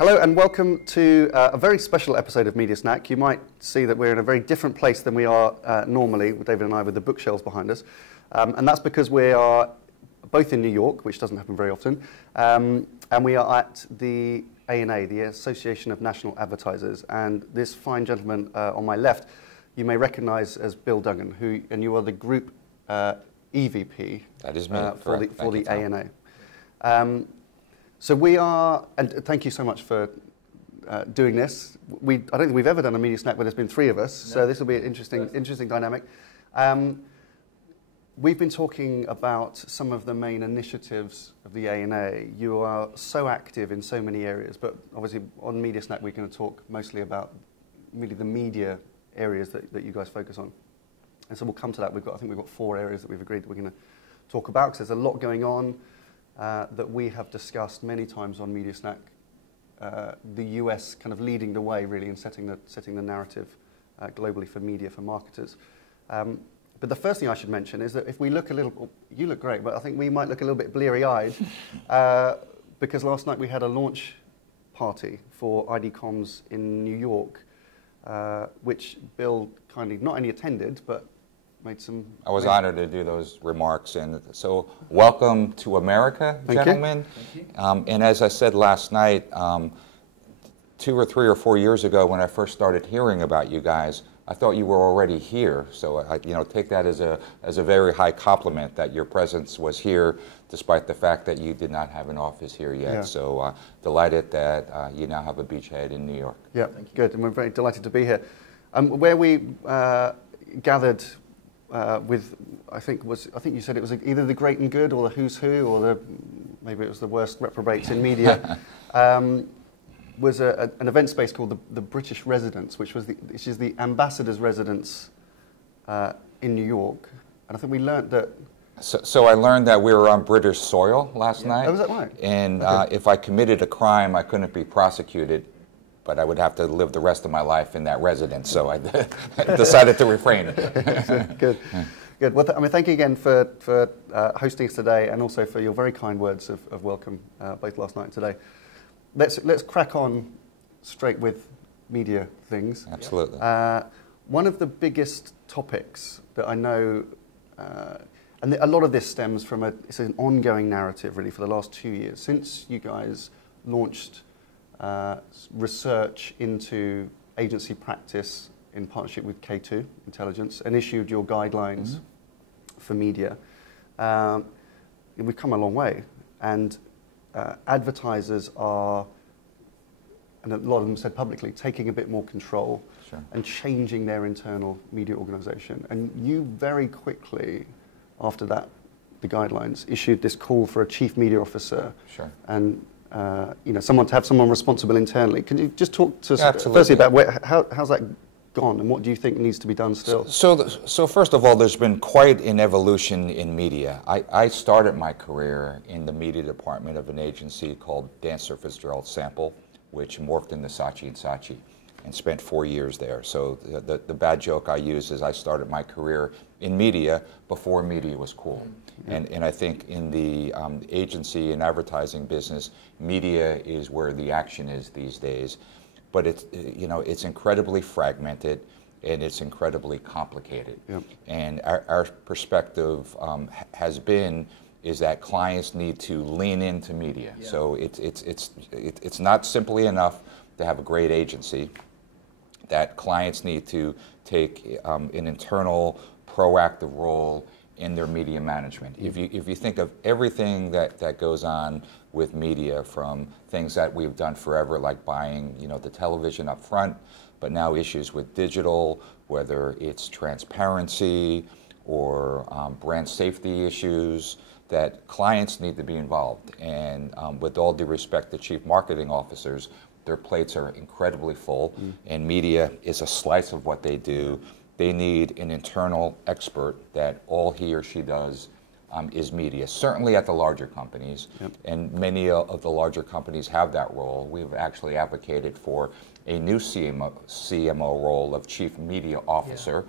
Hello and welcome to a very special episode of Media Snack. You might see that we're in a very different place than we are normally, with David and I with the bookshelves behind us. And that's because we are both in New York, which doesn't happen very often, and we are at the ANA, the Association of National Advertisers. And this fine gentleman on my left, you may recognize as Bill Duggan, and you are the group EVP. That is me, for the ANA. So we are, and thank you so much for doing this. I don't think we've ever done a media snack where there's been three of us, so this will be an interesting dynamic. We've been talking about some of the main initiatives of the ANA. You are so active in so many areas, but obviously on Media Snack we're going to talk mostly about really the media areas that you guys focus on. And so we'll come to that. I think we've got 4 areas that we've agreed that we're going to talk about, because there's a lot going on. That we have discussed many times on Media Snack, the US kind of leading the way really in setting the narrative globally for media, for marketers. But the first thing I should mention is that if we look a little, you look great, but I think we might look a little bit bleary-eyed because last night we had a launch party for ID Comms in New York, which Bill kindly not only attended, but made some... I was honored to do those remarks, and so welcome to America, gentlemen. Thank you. And as I said last night, 2 or 3 or 4 years ago when I first started hearing about you guys, I thought you were already here. So I take that as a very high compliment that your presence was here, despite the fact that you did not have an office here yet. Yeah. So delighted that you now have a beachhead in New York. Yeah, good, and we're very delighted to be here. Where we gathered with, I think you said it was either the great and good or the who's who, or maybe it was the worst reprobates in media, was an event space called the British Residence, which is the ambassador's residence in New York. And I think we learned that... So I learned that we were on British soil last night. Oh, was that right? And okay. If I committed a crime, I couldn't be prosecuted, but I would have to live the rest of my life in that residence. So I decided to refrain. Good. Good. Well, thank you again for hosting us today, and also for your very kind words of welcome, both last night and today. Let's crack on straight with media things. Absolutely. One of the biggest topics that I know, and a lot of this stems from it's an ongoing narrative really for the last 2 years, since you guys launched research into agency practice in partnership with K2 Intelligence and issued your guidelines for media. We've come a long way, and advertisers are, and a lot of them said publicly, taking a bit more control and changing their internal media organization. And you very quickly, after that, the guidelines, issued this call for a chief media officer. And to have someone responsible internally. Can you just talk to us firstly about how's that gone, and what do you think needs to be done still? So first of all, there's been quite an evolution in media. I started my career in the media department of an agency called Dan Fitzgerald Sample, which morphed into Saatchi & Saatchi, and spent 4 years there. So the bad joke I use is I started my career in media before media was cool. And I think in the agency and advertising business, media is where the action is these days. But it's incredibly fragmented, and it's incredibly complicated. And our perspective has been is that clients need to lean into media. So it's not simply enough to have a great agency. That clients need to take an internal, proactive role in their media management. If you think of everything that goes on with media, from things that we've done forever, like buying the television up front, but now issues with digital, whether it's transparency or brand safety issues, that clients need to be involved. And with all due respect to chief marketing officers, their plates are incredibly full, and media is a slice of what they do. They need an internal expert that all he or she does is media, certainly at the larger companies, and many of the larger companies have that role. We've actually advocated for a new CMO role of Chief Media Officer,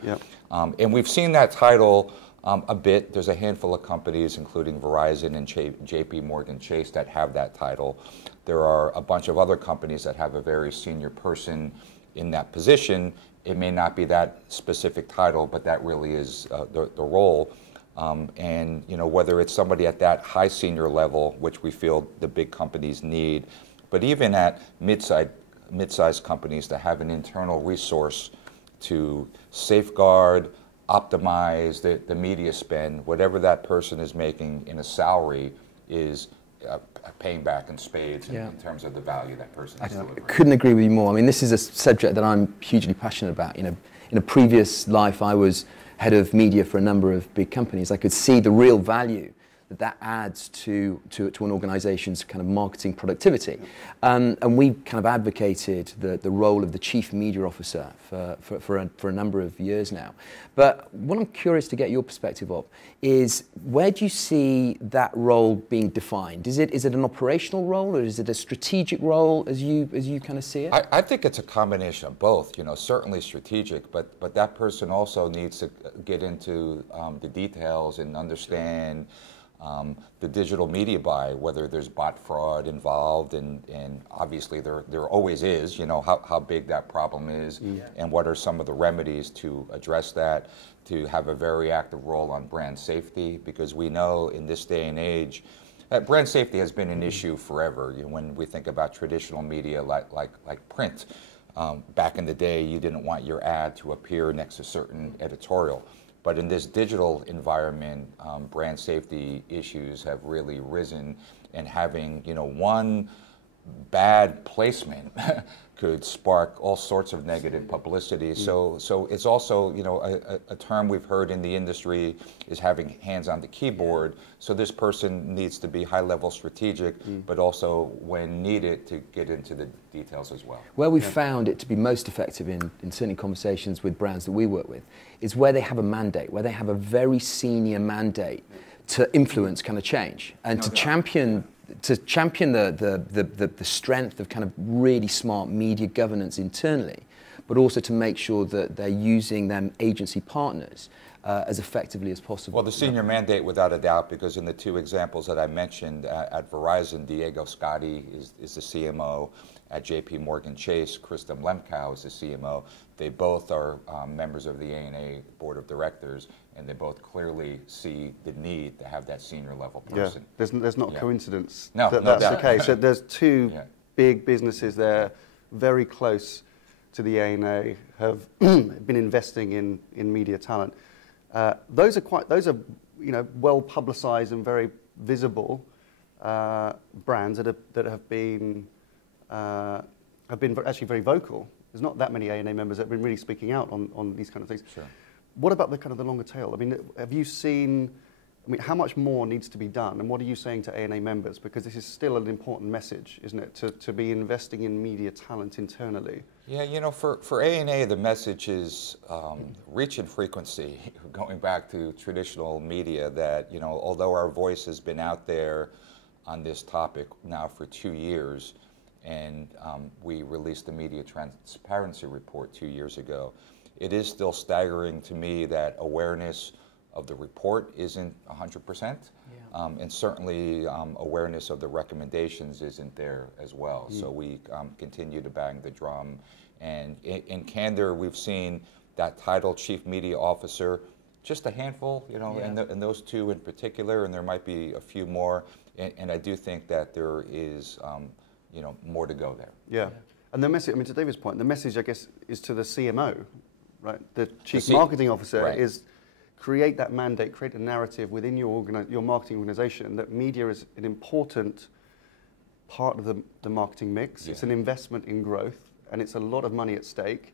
and we've seen that title A bit. There's a handful of companies, including Verizon and JP Morgan Chase, that have that title. There are a bunch of other companies that have a very senior person in that position. It may not be that specific title, but that really is the role. And whether it's somebody at that high senior level, which we feel the big companies need, but even at mid-sized companies that have an internal resource to safeguard, optimize the media spend, whatever that person is making in a salary is paying back in spades in terms of the value that person is delivering. I couldn't agree with you more. I mean, this is a subject that I'm hugely passionate about. In a previous life, I was head of media for a number of big companies. I could see the real value that adds to an organization's kind of marketing productivity. And we kind of advocated the role of the chief media officer for a number of years now. But what I'm curious to get your perspective of is, where do you see that role being defined? Is it an operational role, or is it a strategic role as you kind of see it? I think it's a combination of both. Certainly strategic, but that person also needs to get into the details and understand the digital media buy, whether there's bot fraud involved, and obviously there always is, how big that problem is, and what are some of the remedies to address that, to have a very active role on brand safety, because we know in this day and age, brand safety has been an issue forever. When we think about traditional media like print, back in the day, you didn't want your ad to appear next to certain editorial. But in this digital environment, brand safety issues have really risen, and having one bad placement could spark all sorts of negative publicity. So it's also a term we've heard in the industry is having hands on the keyboard. So this person needs to be high-level strategic, but also when needed to get into the details as well. Where we found it to be most effective in certainly conversations with brands that we work with is where they have a mandate, where they have a very senior mandate to influence kind of change and to champion the strength of kind of really smart media governance internally, but also to make sure that they're using them agency partners as effectively as possible. Well, the senior mandate, without a doubt, because in the two examples that I mentioned at Verizon, Diego Scotti is the CMO. At JP Morgan Chase, Krista Lemkow is the CMO. They both are members of the ANA Board of Directors, and they both clearly see the need to have that senior level person. Yeah, there's not a coincidence that's the case. So there's two big businesses there, very close to the ANA, have been investing in media talent. Those are well publicized and very visible brands that have been actually very vocal. There's not that many ANA members that have been really speaking out on these kind of things. Sure. What about the longer tail? I mean, have you seen, how much more needs to be done, and what are you saying to ANA members? Because this is still an important message, isn't it, to be investing in media talent internally? Yeah, for ANA, the message is reach and frequency, going back to traditional media, that, although our voice has been out there on this topic now for 2 years, and we released the Media Transparency Report 2 years ago, it is still staggering to me that awareness of the report isn't 100%, and certainly awareness of the recommendations isn't there as well. So we continue to bang the drum, and in candor, we've seen that title, Chief Media Officer, just a handful, and those two in particular, and there might be a few more, and I do think that there is more to go there. Yeah. And the message, to David's point, the message, I guess, is to the CMO, right? The Chief Marketing Officer is create that mandate, create a narrative within your marketing organization that media is an important part of the marketing mix. Yeah. It's an investment in growth, and it's a lot of money at stake.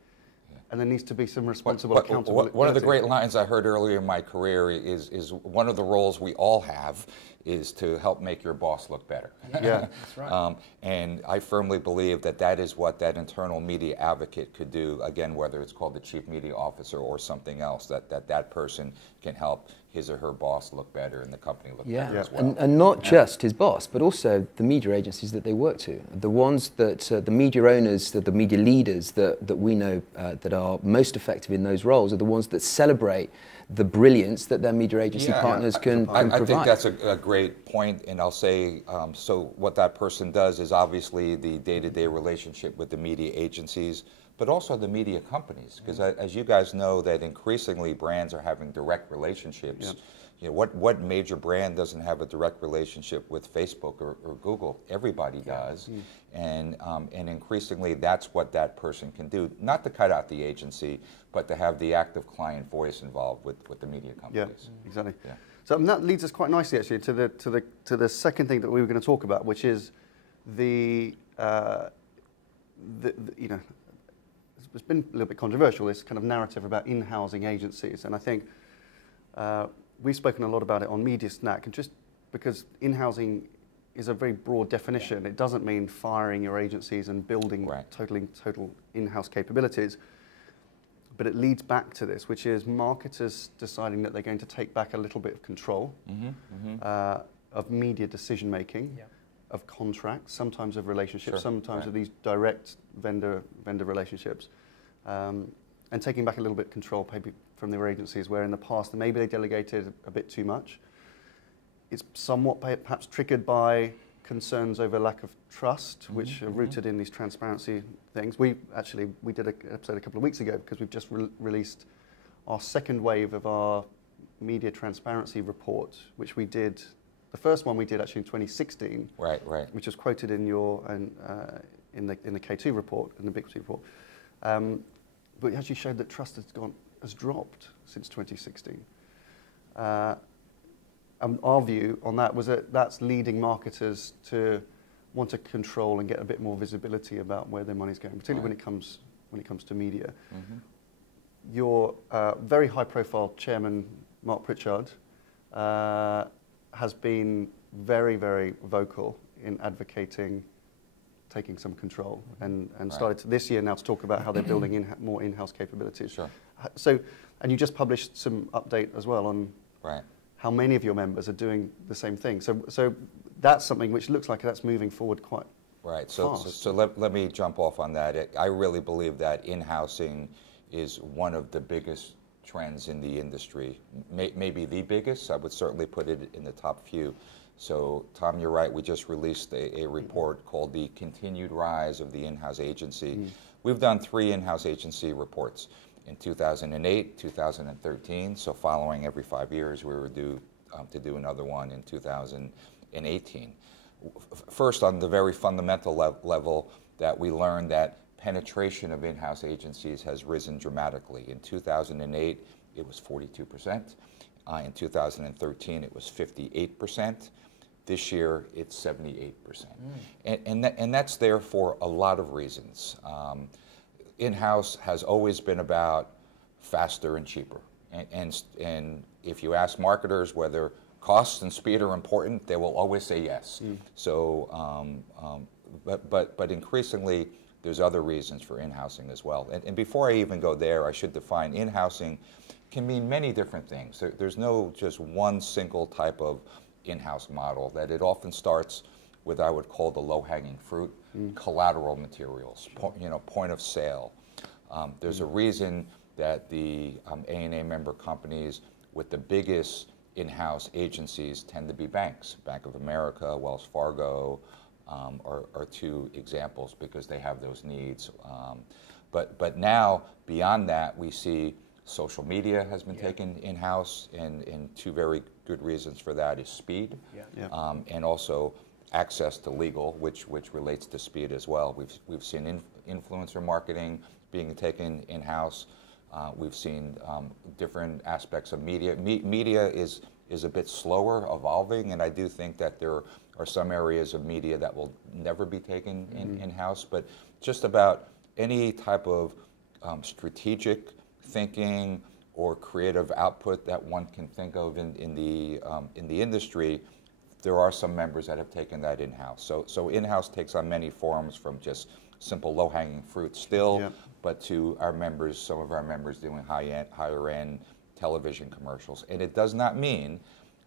And there needs to be some responsible accountability. One of the great lines I heard earlier in my career is one of the roles we all have is to help make your boss look better. Yeah, that's right. And I firmly believe that is what that internal media advocate could do, again, whether it's called the Chief Media Officer or something else, that person can help his or her boss look better and the company look better as well. And not just his boss, but also the media agencies that they work to. The ones that, the media owners, the media leaders that we know that are most effective in those roles are the ones that celebrate the brilliance that their media agency partners can provide. I think that's a great point, and I'll say, so what that person does is obviously the day-to-day relationship with the media agencies, but also the media companies, because as you guys know, that increasingly brands are having direct relationships. Yeah. You know, what major brand doesn't have a direct relationship with Facebook or Google? Everybody does, and increasingly that's what that person can do. Not to cut out the agency, but to have the active client voice involved with the media companies. Yeah, exactly. Yeah. So that leads us quite nicely actually to the second thing that we were going to talk about, which is the you know, it's been a little bit controversial, this kind of narrative about in-housing agencies, and I think we've spoken a lot about it on Media Snack, and just because in-housing is a very broad definition, it doesn't mean firing your agencies and building total in-house capabilities, but it leads back to this, which is marketers deciding that they're going to take back a little bit of control of media decision making, of contracts, sometimes of relationships, sometimes of these direct vendor relationships, and taking back a little bit of control maybe from their agencies, where in the past maybe they delegated a bit too much. It's somewhat perhaps triggered by concerns over lack of trust, which are rooted in these transparency things. We did an episode a couple of weeks ago because we've just released our second wave of our media transparency report, which we did. The first one we did actually in 2016, right, which was quoted in your in the K2 report, in the Big Two report. But it actually showed that trust has dropped since 2016. Our view on that was that that's leading marketers to want to control and get a bit more visibility about where their money's going, particularly when it comes to media. Your very high-profile chairman, Mark Pritchard, has been very, very vocal in advocating taking some control, and started this year now to talk about how they're building more in-house capabilities. Sure. So, and you just published some update as well on how many of your members are doing the same thing. So that's something which looks like that's moving forward quite fast. So let me jump off on that. I really believe that in-housing is one of the biggest trends in the industry, maybe the biggest. I would certainly put it in the top few. So, Tom, you're right. We just released a report called The Continued Rise of the In-House Agency. We've done 3 in-house agency reports in 2008, 2013. So following every 5 years, we were due to do another one in 2018. First, on the very fundamental level, that we learned that penetration of in-house agencies has risen dramatically. In 2008, it was 42%. In 2013, it was 58%. This year, it's 78%. And that's there for a lot of reasons. In-house has always been about faster and cheaper. And if you ask marketers whether cost and speed are important, they will always say yes. So, but increasingly, there's other reasons for in-housing as well. And before I even go there, I should define in-housing can mean many different things. There's no just one single type of in-house model. That it often starts with, I would call, the low-hanging fruit, collateral materials, point of sale. There's a reason that the A&A member companies with the biggest in-house agencies tend to be banks. Bank of America, Wells Fargo are 2 examples because they have those needs. But now, beyond that, we see social media has been taken in-house, and 2 very good reasons for that is speed, and also access to legal, which relates to speed as well. We've seen influencer marketing being taken in-house. We've seen different aspects of media. Media is a bit slower evolving, and I do think that there are some areas of media that will never be taken in-house, but just about any type of strategic thinking or creative output that one can think of in the industry, there are some members that have taken that in-house. So in-house takes on many forms, from just simple low-hanging fruit still, but to our members, some of our members doing higher-end television commercials. And it does not mean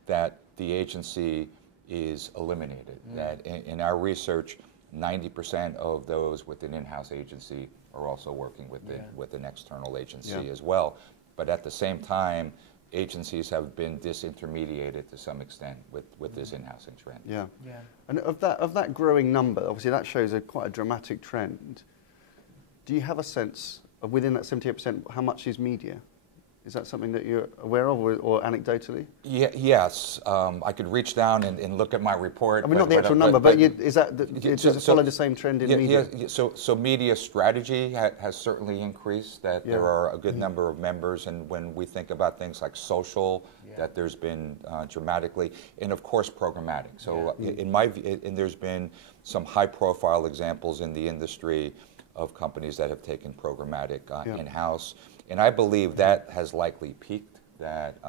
that the agency is eliminated. That in our research, 90% of those with an in-house agency are also working with an external agency as well. But at the same time, agencies have been disintermediated to some extent with this in-housing trend. Yeah. Yeah. And of that growing number, obviously that shows quite a dramatic trend. Do you have a sense of within that 78%, how much is media? Is that something that you're aware of, or anecdotally? Yes, I could reach down and look at my report. I mean, not the actual number, but does it follow the same trend in media? Yeah, so media strategy has certainly increased, that there are a good number of members, and when we think about things like social, that there's been dramatically, and of course programmatic. So in my view, and there's been some high-profile examples in the industry of companies that have taken programmatic in-house. And I believe that has likely peaked, that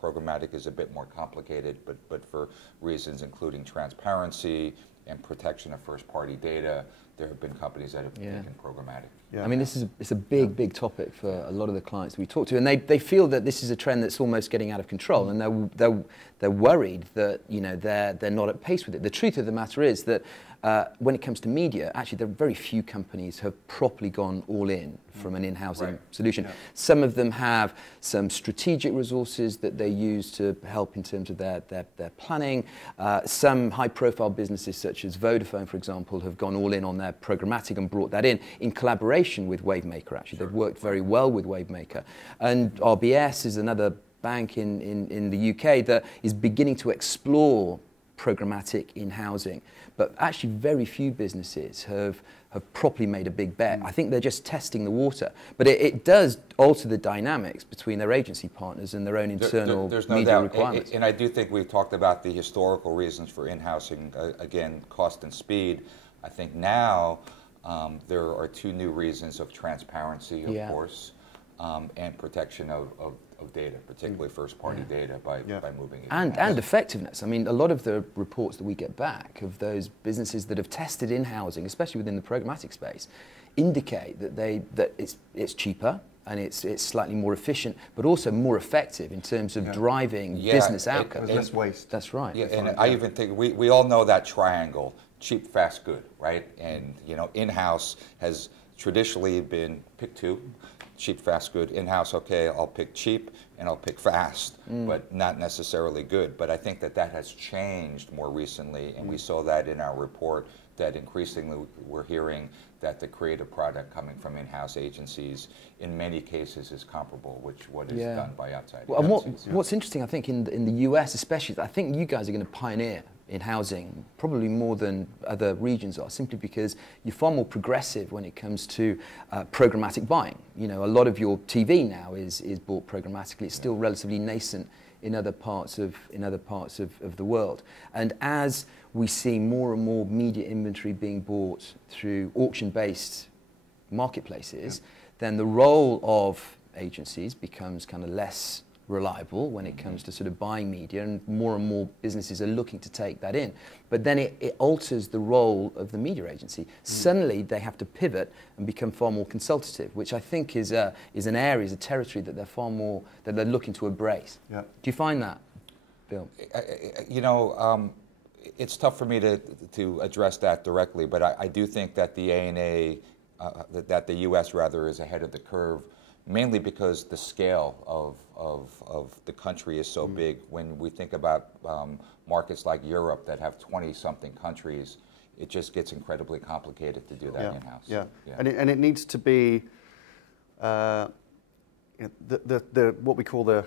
programmatic is a bit more complicated, but for reasons including transparency and protection of first-party data, there have been companies that have taken programmatic. Yeah. I mean, it's a big topic for a lot of the clients we talk to, and they feel that this is a trend that's almost getting out of control, and they're worried that they're not at pace with it. The truth of the matter is that when it comes to media, actually, there are very few companies have properly gone all in from an in-housing solution. Yeah. Some of them have some strategic resources that they use to help in terms of their planning. Some high-profile businesses, such as Vodafone, for example, have gone all in on their programmatic and brought that in collaboration with Wavemaker. Actually, they've worked very well with Wavemaker, and RBS is another bank in the UK that is beginning to explore programmatic in-housing, but actually very few businesses have properly made a big bet. I think they're just testing the water, but it does alter the dynamics between their agency partners and their own internal there's no media doubt. requirements. And I do think we've talked about the historical reasons for in-housing, again, cost and speed. I think now there are two new reasons of transparency, of course, and protection of data, particularly first-party data, by moving it. And effectiveness. I mean, a lot of the reports that we get back of those businesses that have tested in-housing, especially within the programmatic space, indicate that it's cheaper and it's slightly more efficient, but also more effective in terms of driving business outcomes. Less waste. That's right. Yeah, and I even think we all know that triangle: cheap, fast, good, right? And in-house has traditionally been pick two. Cheap, fast, good. In-house, okay, I'll pick cheap and I'll pick fast, but not necessarily good. But I think that has changed more recently, and we saw that in our report, that increasingly we're hearing that the creative product coming from in-house agencies in many cases is comparable with what is done by outside agencies. And what's interesting, I think, in the US especially, I think you guys are going to pioneer in housing probably more than other regions are, simply because you're far more progressive when it comes to programmatic buying. A lot of your TV now is bought programmatically. It's still relatively nascent in other parts of the world. And as we see more and more media inventory being bought through auction-based marketplaces, then the role of agencies becomes kind of less reliable when it comes to sort of buying media, and more businesses are looking to take that in. But then it alters the role of the media agency. Suddenly they have to pivot and become far more consultative, which I think is a territory that they're looking to embrace. Yeah. Do you find that, Bill? It's tough for me to address that directly, but I do think that the ANA, that the U.S. rather, is ahead of the curve, mainly because the scale of the country is so big. When we think about markets like Europe that have 20-something countries, it just gets incredibly complicated to do that in-house. Yeah. And it needs to be what we call the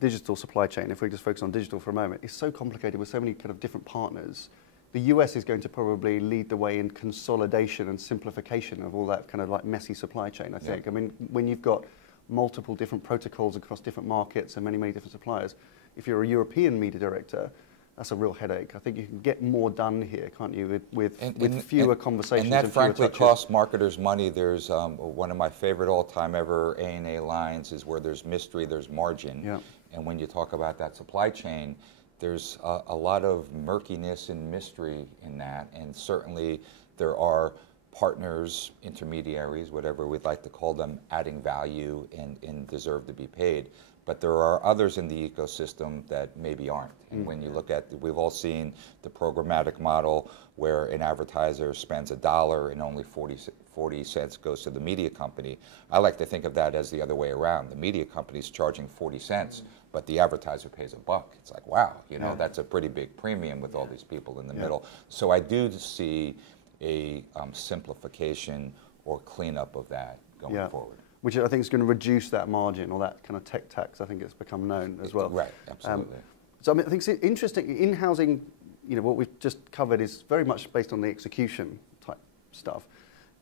digital supply chain. If we just focus on digital for a moment, it's so complicated with so many kind of different partners. The US is going to probably lead the way in consolidation and simplification of all that kind of like messy supply chain, I think. I mean, when you've got multiple different protocols across different markets and many different suppliers, if you're a European media director, that's a real headache. I think you can get more done here, can't you, with fewer conversations and that and fewer frankly touches. Costs marketers money. There's one of my favorite all-time ever ANA lines is where there's mystery, there's margin. Yeah. And when you talk about that supply chain, there's a lot of murkiness and mystery in that, and certainly there are partners, intermediaries, whatever we'd like to call them, adding value and deserve to be paid. But there are others in the ecosystem that maybe aren't. And when you look at, we've all seen the programmatic model where an advertiser spends $1 and only 40 40 cents goes to the media company. I like to think of that as the other way around. The media company's charging 40 cents, but the advertiser pays $1. It's like, wow, you know, that's a pretty big premium with all these people in the middle. So I do see a simplification or cleanup of that going forward. Which I think is going to reduce that margin, or that kind of tech tax, I think it's become known as well. Right, absolutely. So I mean, I think it's interesting, in housing, you know, what we've just covered is very much based on the execution type stuff.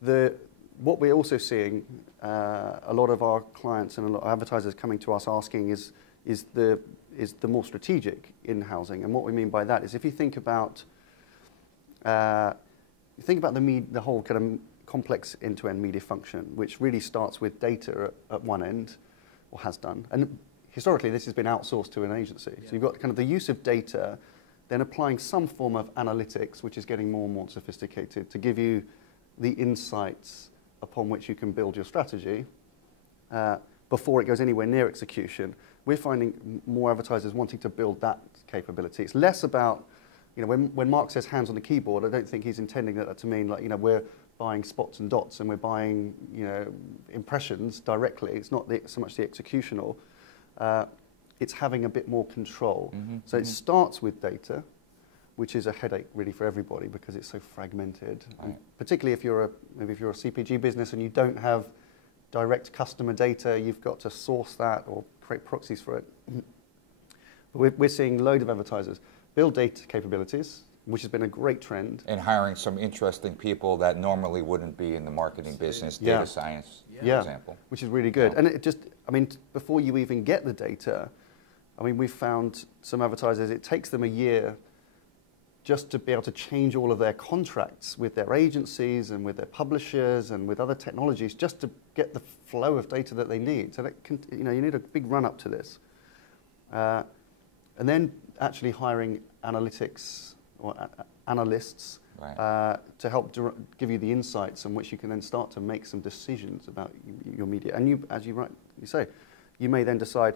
What we're also seeing, a lot of our clients and a lot of advertisers coming to us asking is the more strategic in housing. And what we mean by that is, if you think about the whole kind of complex end-to-end media function, which really starts with data at one end, or has done. And historically, this has been outsourced to an agency. Yeah. So you've got kind of the use of data, then applying some form of analytics, which is getting more and more sophisticated, to give you the insights upon which you can build your strategy before it goes anywhere near execution. We're finding more advertisers wanting to build that capability. It's less about, you know, when Mark says hands on the keyboard, I don't think he's intending that to mean, like, you know, we're buying spots and dots and we're buying, you know, impressions directly. It's not so much the executional. It's having a bit more control. So it starts with data, which is a headache really for everybody because it's so fragmented. Right. Particularly if you're maybe if you're a CPG business and you don't have direct customer data, you've got to source that or create proxies for it. But we're seeing a load of advertisers build data capabilities, which has been a great trend. And hiring some interesting people that normally wouldn't be in the marketing business, data science, for example. Which is really good. And it just, I mean, before you even get the data, I mean, we've found some advertisers, it takes them a year just to be able to change all of their contracts with their agencies and with their publishers and with other technologies just to get the flow of data that they need. So that can, you know, you need a big run up to this. And then actually hiring analytics or analysts to help give you the insights on which you can then start to make some decisions about your media. And you, as you say, you may then decide,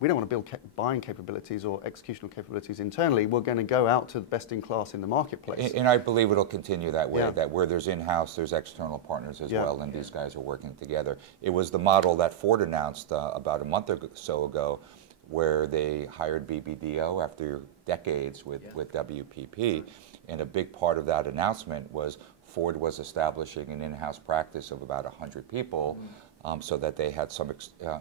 we don't want to build buying capabilities or executional capabilities internally. We're going to go out to the best in class in the marketplace. And I believe it'll continue that way, that where there's in-house, there's external partners as well, and these guys are working together. It was the model that Ford announced about a month or so ago, where they hired BBDO after decades with WPP. And a big part of that announcement was Ford was establishing an in-house practice of about 100 people so that they had some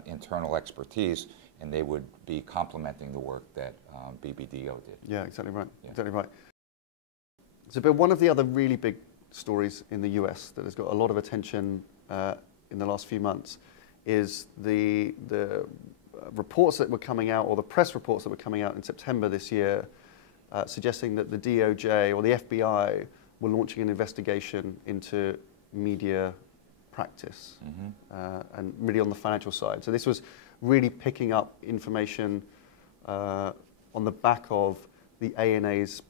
internal expertise, and they would be complementing the work that BBDO did. Yeah, exactly right. Yeah. Exactly right. So, but one of the other really big stories in the US that has got a lot of attention in the last few months is the reports that were coming out, or the press reports that were coming out in September this year, suggesting that the DOJ or the FBI were launching an investigation into media practice, and really on the financial side. So this was really picking up information on the back of the ANA's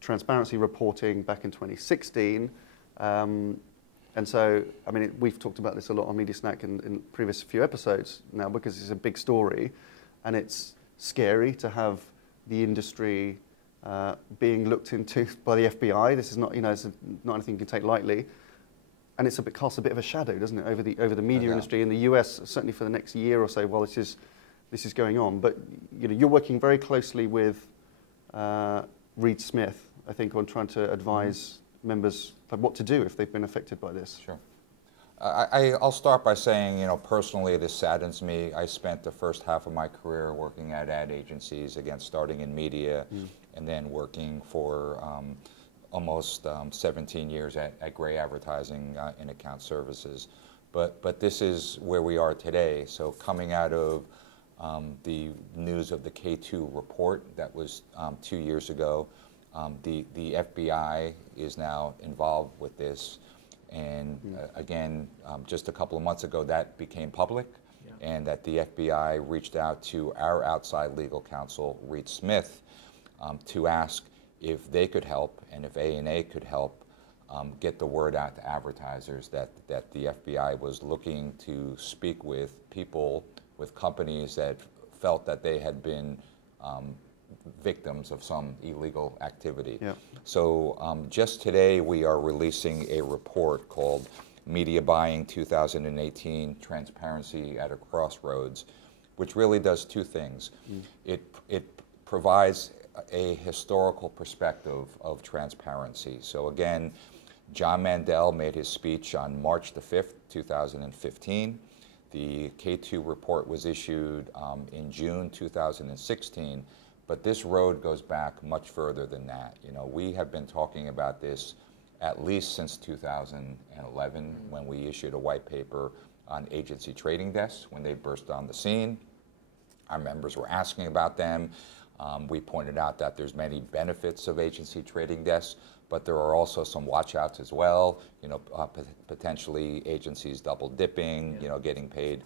transparency reporting back in 2016. And so, I mean, we've talked about this a lot on Media Snack in previous few episodes now, because it's a big story, and it's scary to have the industry being looked into by the FBI. This is not, you know, it's not anything you can take lightly, and it's casts a bit of a shadow, doesn't it, over the media industry in the US, certainly for the next year or so while this is going on. But you know, you're working very closely with Reed Smith, I think, on trying to advise members like what to do if they've been affected by this. Sure. I'll start by saying, you know, personally, this saddens me. I spent the first half of my career working at ad agencies, again, starting in media, and then working for almost 17 years at Gray Advertising in account services. But this is where we are today. So coming out of the news of the K2 report that was 2 years ago, the FBI is now involved with this. And again, just a couple of months ago, that became public, and that the FBI reached out to our outside legal counsel, Reed Smith, to ask if they could help, and if ANA could help get the word out to advertisers that the FBI was looking to speak with people, with companies that felt that they had been victims of some illegal activity. Yeah. So just today we are releasing a report called Media Buying 2018 Transparency at a Crossroads, which really does two things. It provides a historical perspective of transparency. So again, John Mandel made his speech on March the 5th, 2015. The K2 report was issued in June 2016, but this road goes back much further than that. You know, we have been talking about this at least since 2011 when we issued a white paper on agency trading desks when they burst on the scene. Our members were asking about them. We pointed out that there's many benefits of agency trading desks, but there are also some watch-outs as well. You know, potentially agencies double dipping, you know, getting paid,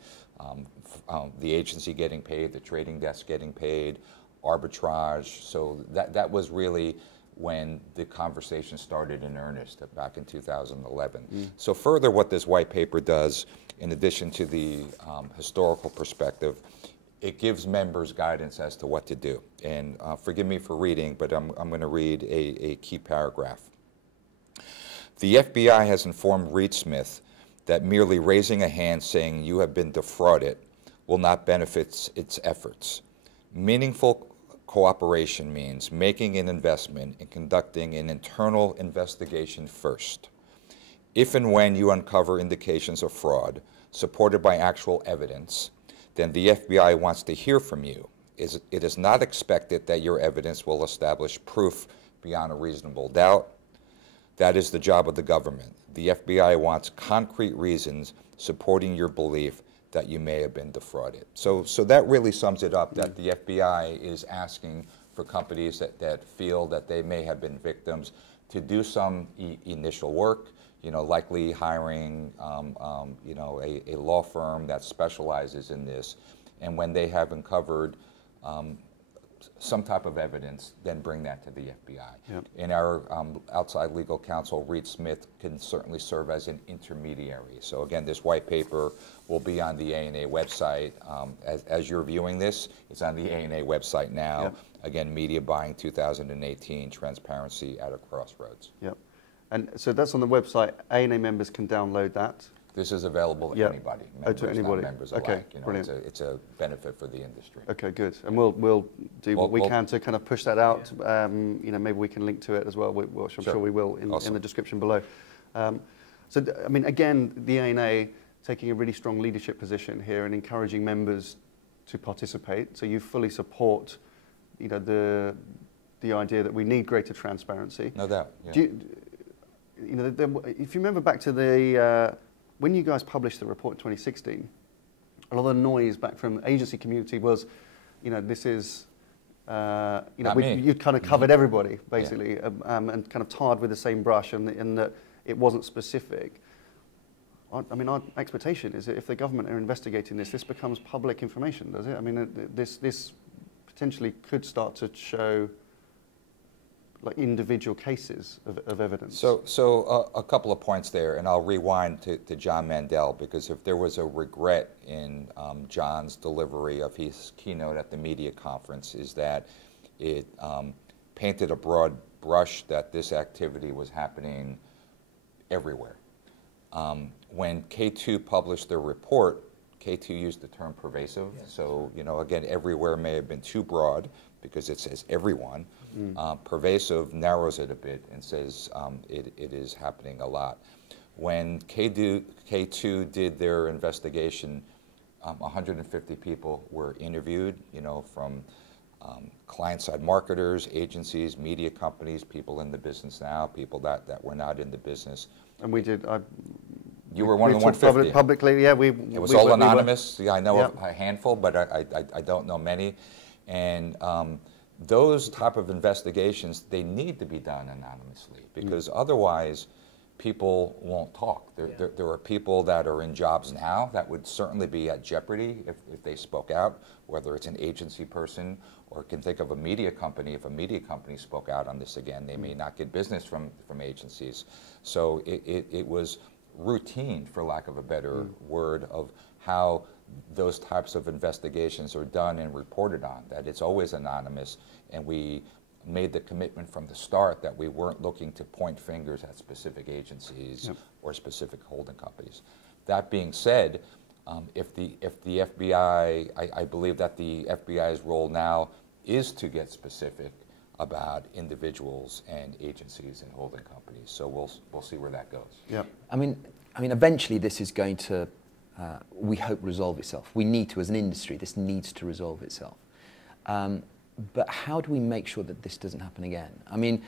the agency getting paid, the trading desk getting paid, arbitrage. So that was really when the conversation started in earnest back in 2011. So further, what this white paper does, in addition to the historical perspective, it gives members guidance as to what to do. And forgive me for reading, but I'm going to read a key paragraph. The FBI has informed Reed Smith that merely raising a hand saying you have been defrauded will not benefit its efforts. Meaningful cooperation means making an investment and conducting an internal investigation first. If and when you uncover indications of fraud supported by actual evidence, then the FBI wants to hear from you. It is not expected that your evidence will establish proof beyond a reasonable doubt. That is the job of the government. The FBI wants concrete reasons supporting your belief that you may have been defrauded. So that really sums it up, that the FBI is asking for companies that feel that they may have been victims to do some initial work, you know, likely hiring, you know, a law firm that specializes in this. And when they have uncovered some type of evidence, then bring that to the FBI. Yep. And our outside legal counsel, Reed Smith, can certainly serve as an intermediary. So again, this white paper will be on the ANA website. As you're viewing this, it's on the ANA website now. Yep. Again, Media Buying 2018, Transparency at a Crossroads. Yep. And so that's on the website. ANA members can download that. This is available to Yep. anybody, Oh, to anybody. non-members Okay, alike. You know, brilliant. it's a benefit for the industry. Okay, good. And we'll do what we We'll- can to kind of push that out. You know, maybe we can link to it as well, which I'm Sure. sure we will in Awesome. the description below. I mean, again, the ANA taking a really strong leadership position here and encouraging members to participate. So you fully support, you know, the idea that we need greater transparency. No doubt. Yeah. Do you know, if you remember back to the when you guys published the report in 2016, a lot of the noise back from the agency community was, you know, this is, you know, Not me. you'd kind of covered everybody basically, and kind of tarred with the same brush, and that it wasn't specific. I mean, our expectation is that if the government are investigating this, this becomes public information, does it? I mean, this potentially could start to show like individual cases of evidence. So a couple of points there, and I'll rewind to John Mandel, because if there was a regret in John's delivery of his keynote at the media conference, is that it painted a broad brush that this activity was happening everywhere. When K2 published their report, K2 used the term pervasive. Yes. So, you know, again, everywhere may have been too broad because it says everyone. Pervasive narrows it a bit and says it is happening a lot. When K2 did their investigation, 150 people were interviewed, you know, from client-side marketers, agencies, media companies, people in the business now, people that were not in the business. And we did. You were one of the 150. Publicly, yeah. It was all anonymous. Yeah, I know Yep. a handful, but I don't know many. And those type of investigations, they need to be done anonymously, because otherwise people won't talk. There are people that are in jobs now that would certainly be at jeopardy if they spoke out, whether it's an agency person or can think of a media company. If a media company spoke out on this again, they may not get business from agencies. So it was routine, for lack of a better word, of how those types of investigations are done and reported on, that it's always anonymous, and we made the commitment from the start that we weren't looking to point fingers at specific agencies or specific holding companies. That being said, if the FBI, I believe that the FBI's role now is to get specific about individuals and agencies and holding companies. So we'll see where that goes. Yeah. I mean, eventually this is going to, we hope, resolve itself. We need to, as an industry, this needs to resolve itself. But how do we make sure that this doesn't happen again? I mean,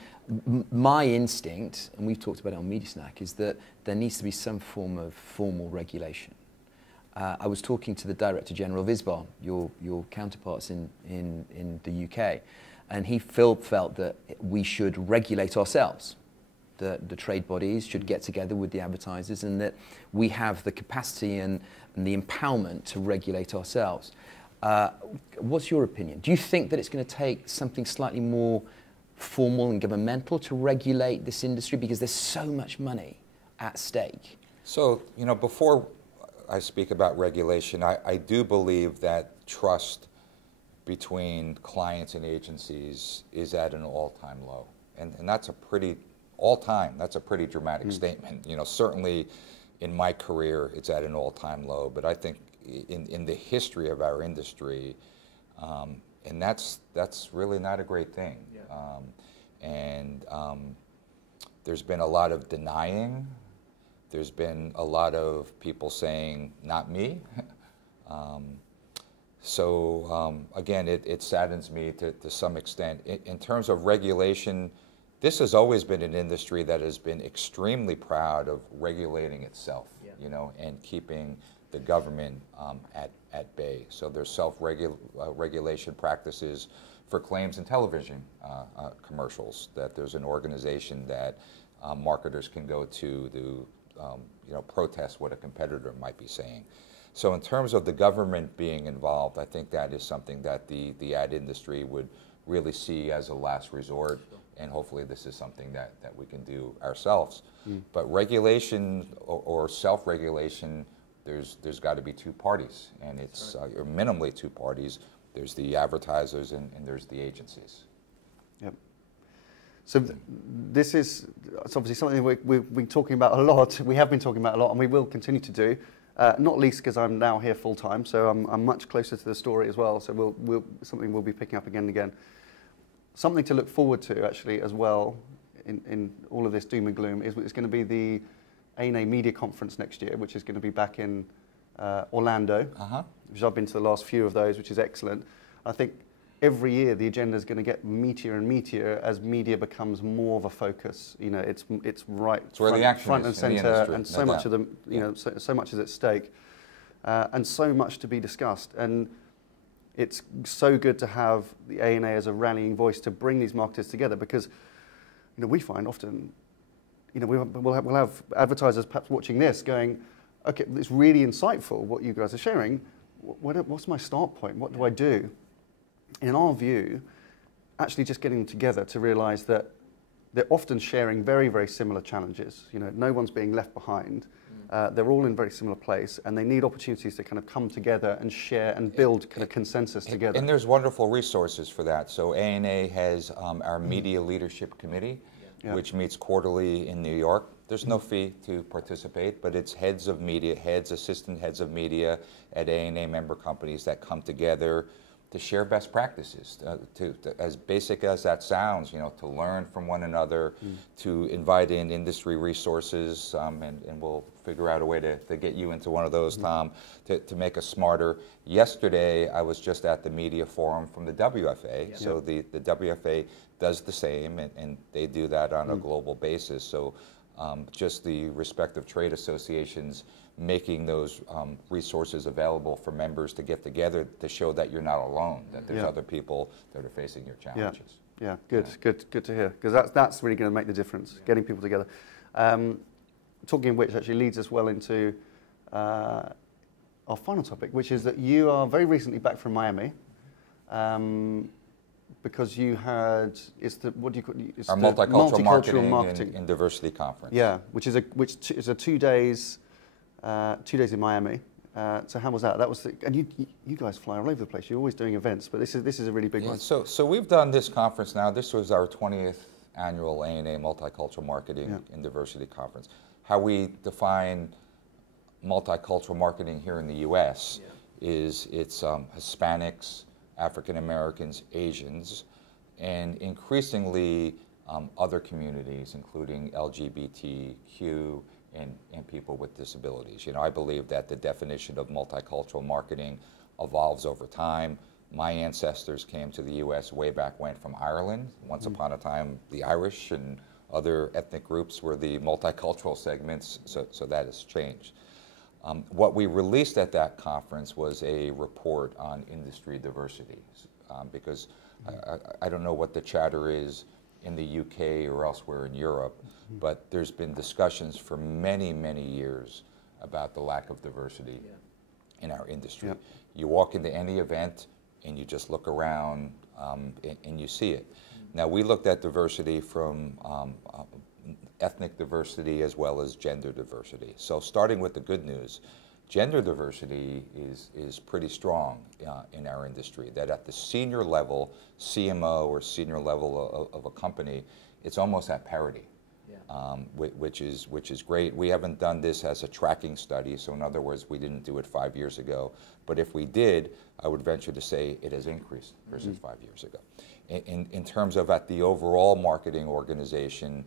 my instinct, and we've talked about it on Media Snack, is that there needs to be some form of formal regulation. I was talking to the Director General of ISBON, your counterparts in the UK, and he felt that we should regulate ourselves. The trade bodies should get together with the advertisers, and that we have the capacity and the empowerment to regulate ourselves. What's your opinion? Do you think that it's going to take something slightly more formal and governmental to regulate this industry, because there's so much money at stake? So, you know, before I speak about regulation, I do believe that trust between clients and agencies is at an all-time low. And that's a pretty, that's a pretty dramatic statement. You know, certainly in my career, it's at an all-time low, but I think in the history of our industry, and that's really not a great thing. There's been a lot of denying. There's been a lot of people saying, not me. Again, it saddens me to some extent. In terms of regulation, this has always been an industry that has been extremely proud of regulating itself, you know, and keeping the government at bay. So there's self-regulation practices for claims in television commercials, that there's an organization that marketers can go to you know, protest what a competitor might be saying. So in terms of the government being involved, I think that is something that the ad industry would really see as a last resort, and hopefully this is something that we can do ourselves. But regulation or self-regulation, there's got to be two parties, and it's or minimally two parties. There's the advertisers and there's the agencies. Yep. So this is obviously something we've been talking about a lot. We have been talking about a lot, and we will continue to do. Not least because I'm now here full time, so I'm much closer to the story as well. So something we'll be picking up again and again. Something to look forward to actually as well in all of this doom and gloom is it's going to be the A&A Media Conference next year, which is going to be back in Orlando, which I've been to the last few of those, which is excellent. I think every year the agenda is going to get meatier and meatier as media becomes more of a focus. You know, it's right front and centre, and so much of the so much is at stake, and so much to be discussed. And it's so good to have the A&A as a rallying voice to bring these marketers together, because you know we find often, you know, we'll have advertisers perhaps watching this going, okay, it's really insightful what you guys are sharing. What's my start point? What do I do? In our view, actually just getting them together to realise that they're often sharing very, very similar challenges. You know, no one's being left behind. They're all in a very similar place, and they need opportunities to kind of come together and share and build kind of consensus together. And there's wonderful resources for that. So A&A has our Media Leadership Committee, which meets quarterly in New York. There's no fee to participate, but it's heads of media, assistant heads of media at A&A member companies that come together to share best practices, as basic as that sounds, you know, to learn from one another, to invite in industry resources, and we'll figure out a way to get you into one of those, Tom, to make us smarter. Yesterday, I was just at the media forum from the WFA, so the WFA does the same, and they do that on a global basis. So just the respective trade associations making those resources available for members to get together to show that you're not alone, that there's other people that are facing your challenges. Yeah, good to hear, because that's really going to make the difference, getting people together. Talking of which actually leads us well into our final topic, which is that you are very recently back from Miami, because you had, it's the, what do you call it? It's our the multicultural marketing and diversity conference. Yeah, which is a 2 days in Miami, So how was that? That was and you guys fly all over the place. You're always doing events, but this is a really big one. So we've done this conference now. This was our 20th annual ANA Multicultural Marketing and Diversity Conference. How we define multicultural marketing here in the U.S. is it's Hispanics, African Americans, Asians, and increasingly other communities, including LGBTQ and people with disabilities. You know, I believe that the definition of multicultural marketing evolves over time. My ancestors came to the U.S. way back when from Ireland. Once upon a time, the Irish and other ethnic groups were the multicultural segments, so that has changed. What we released at that conference was a report on industry diversity, because I don't know what the chatter is in the UK or elsewhere in Europe, but there's been discussions for many, many years about the lack of diversity in our industry. You walk into any event and you just look around and you see it. Now, we looked at diversity from ethnic diversity as well as gender diversity. So starting with the good news, gender diversity is pretty strong in our industry, that at the senior level, CMO or senior level of a company, it's almost at parity, which is great. We haven't done this as a tracking study, so in other words, we didn't do it 5 years ago. But if we did, I would venture to say it has increased versus 5 years ago. In terms of at the overall marketing organization,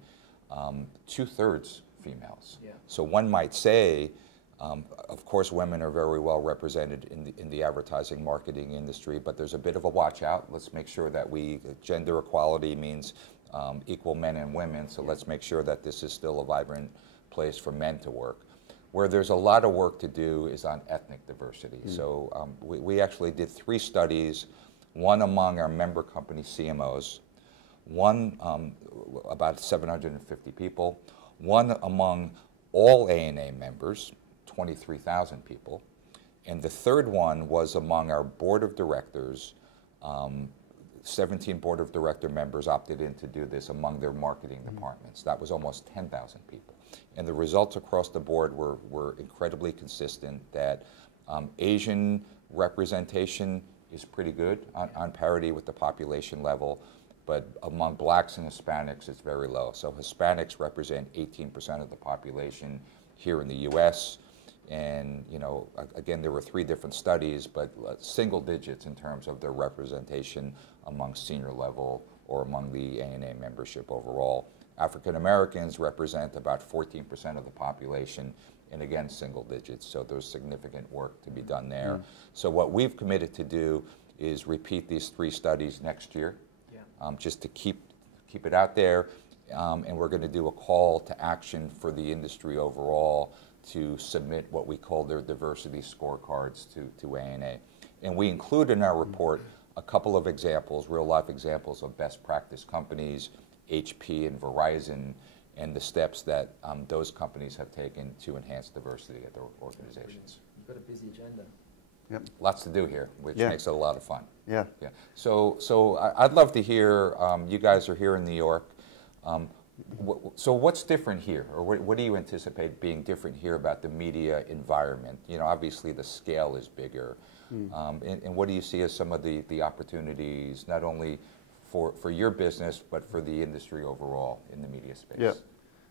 2/3 females. So one might say, of course, women are very well represented in the advertising marketing industry, but there's a bit of a watch out. Let's make sure that gender equality means equal men and women, so let's make sure that this is still a vibrant place for men to work. Where there's a lot of work to do is on ethnic diversity. So we actually did 3 studies, one among our member company CMOs, one about 750 people, one among all ANA members, 23,000 people, and the third one was among our board of directors. 17 board of director members opted in to do this among their marketing departments. That was almost 10,000 people. And the results across the board were incredibly consistent, that Asian representation is pretty good, on parity with the population level, but among blacks and Hispanics it's very low. So Hispanics represent 18% of the population here in the US. And, you know, again, there were 3 different studies, but single digits in terms of their representation among senior level or among the ANA membership overall. African Americans represent about 14% of the population, and again, single digits, so there's significant work to be done there. So what we've committed to do is repeat these 3 studies next year, just to keep it out there, and we're going to do a call to action for the industry overall to submit what we call their diversity scorecards to ANA. And we include in our report a couple of examples, real-life examples of best practice companies, HP and Verizon, and the steps that those companies have taken to enhance diversity at their organizations. You've got a busy agenda. Lots to do here, which makes it a lot of fun. So I'd love to hear, you guys are here in New York, so what's different here, or what do you anticipate being different here about the media environment? You know, obviously the scale is bigger, and what do you see as some of the opportunities, not only for your business, but for the industry overall in the media space? Yeah,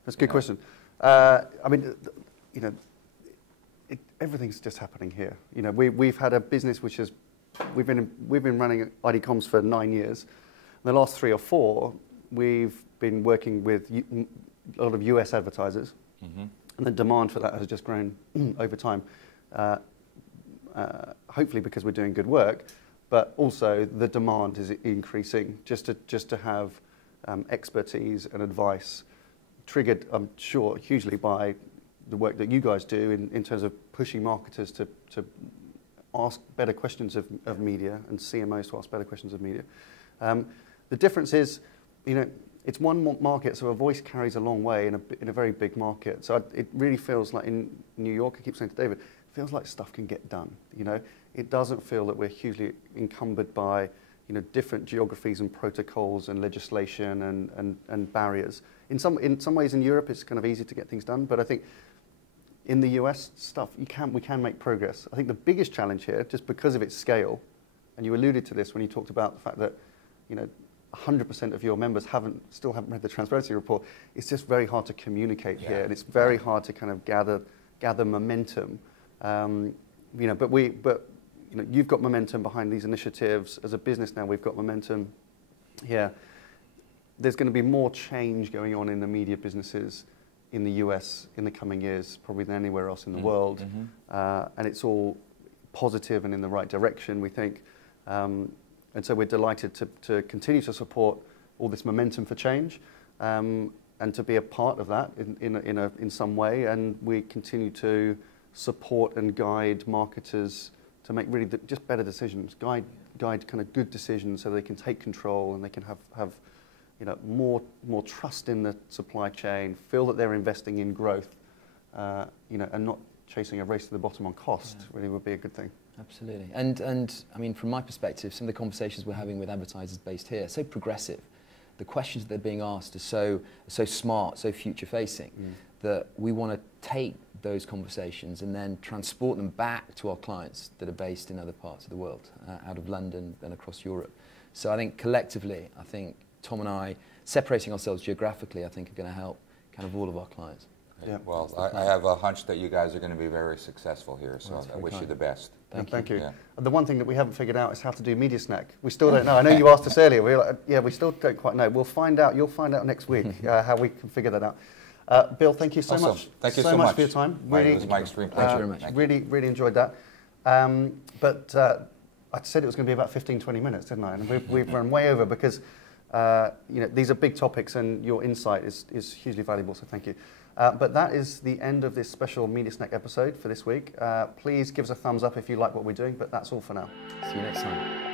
that's a good question. I mean, you know, everything's just happening here. You know, we've had a business which is, we've been running ID Comms for 9 years. In the last 3 or 4, we've been working with a lot of US advertisers, and the demand for that has just grown over time. Hopefully because we're doing good work, but also the demand is increasing just to have expertise and advice, triggered, I'm sure, hugely by the work that you guys do in terms of pushing marketers to ask better questions of media, and CMOs to ask better questions of media. The difference is, you know, it's one market, so a voice carries a long way in a very big market. So it really feels like in New York, I keep saying to David, it feels like stuff can get done. You know, it doesn't feel that we're hugely encumbered by, you know, different geographies and protocols and legislation and barriers. In some ways in Europe, it's kind of easy to get things done, but I think in the US stuff, we can make progress. I think the biggest challenge here, just because of its scale, and you alluded to this when you talked about the fact that, 100% of your members still haven't read the transparency report. It's just very hard to communicate here, and it's very hard to kind of gather momentum. But you've got momentum behind these initiatives. As a business now, we've got momentum here. There's going to be more change going on in the media businesses in the US in the coming years, probably than anywhere else in the world. And it's all positive and in the right direction, we think. And so we're delighted to continue to support all this momentum for change and to be a part of that in some way. And we continue to support and guide marketers to make really just better decisions, guide kind of good decisions so they can take control and they can have more trust in the supply chain, feel that they're investing in growth, and not chasing a race to the bottom on cost. Really would be a good thing. Absolutely. And I mean, from my perspective, some of the conversations we're having with advertisers based here are so progressive. The questions that are being asked are so smart, so future-facing, that we want to take those conversations and then transport them back to our clients that are based in other parts of the world, out of London and across Europe. So I think collectively, Tom and I, separating ourselves geographically, I think are going to help kind of all of our clients. Yeah. Well, I have a hunch that you guys are going to be very successful here, so I wish you the best. Thank you. Yeah. The one thing that we haven't figured out is how to do Media Snack. We still don't know. I know you asked us earlier. We still don't quite know. We'll find out. You'll find out next week how we can figure that out. Bill, thank you so much. Thank you so much for your time. It was my extreme pleasure. Thank you very much. Really enjoyed that. But I said it was going to be about 15-20 minutes, didn't I? And we've run way over because these are big topics and your insight is hugely valuable, so thank you. But that is the end of this special Media Snack episode for this week. Please give us a thumbs up if you like what we're doing, but that's all for now. See you next time.